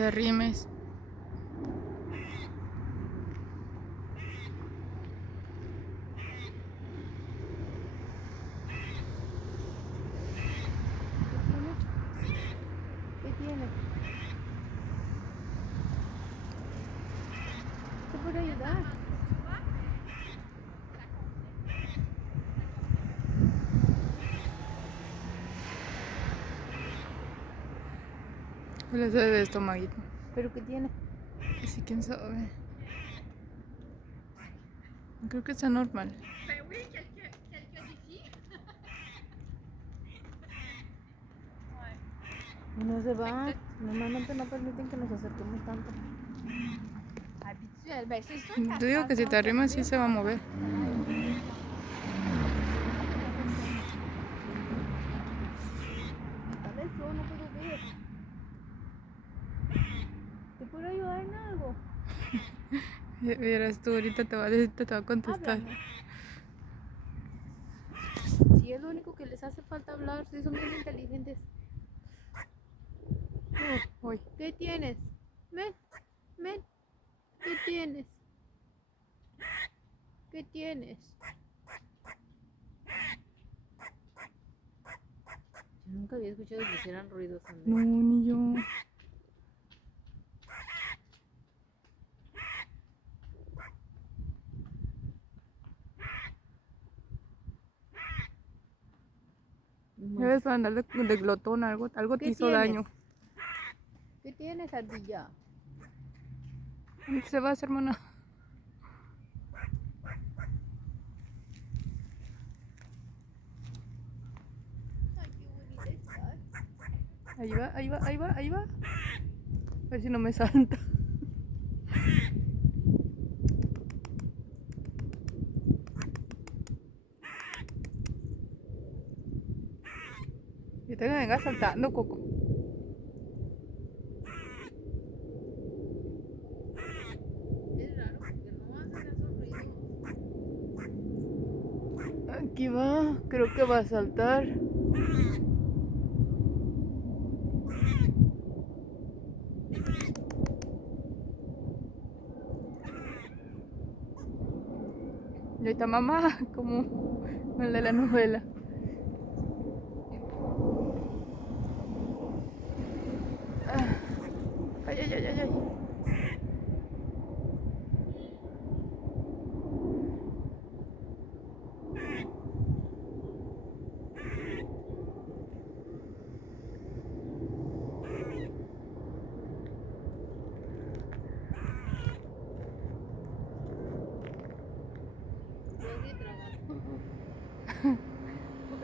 te arrimes. ¿Qué tienes? ¿Te puedo ayudar? Le sale de estomaguito. ¿Pero qué tiene? Así quién sabe. Creo que está normal. No se va. Normalmente no permiten que nos acerquemos tanto. Yo digo que si te arrimas sí se va a mover. Tal vez yo no puedo ver. ¿Te puedo ayudar en algo? Vieras tú, ahorita te va a decir, te va a contestar. Háblame. Si es lo único que les hace falta hablar, si son bien inteligentes. Uy. ¿Qué tienes? Ven, ven. ¿Qué tienes? ¿Qué tienes? Yo nunca había escuchado que hicieran ruidos. No, ni yo. Debes para andar de glotón, algo te hizo tienes? daño. ¿Qué tienes, ardilla? Se va a hacer hermana. Ay, qué bonita estás. Ahí va, ahí va, ahí va, ahí va. A ver si no me salta. Y te venga saltando, Coco. Es raro porque no hacen esos ruidos. Aquí va, creo que va a saltar. Y ahí está mamá, como el de la novela. Ay, ay, ay, ay, ay.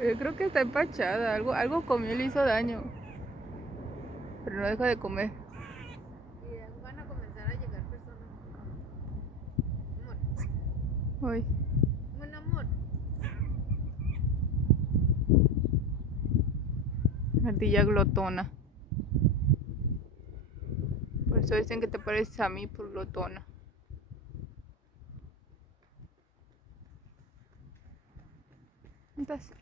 Yo creo que está empachada, algo comió y le hizo daño. Pero no deja de comer. Y van a comenzar a llegar personas. Amor. Uy. Buen amor. Ardilla glotona. Por eso dicen que te pareces a mí por glotona. ¿Dónde estás?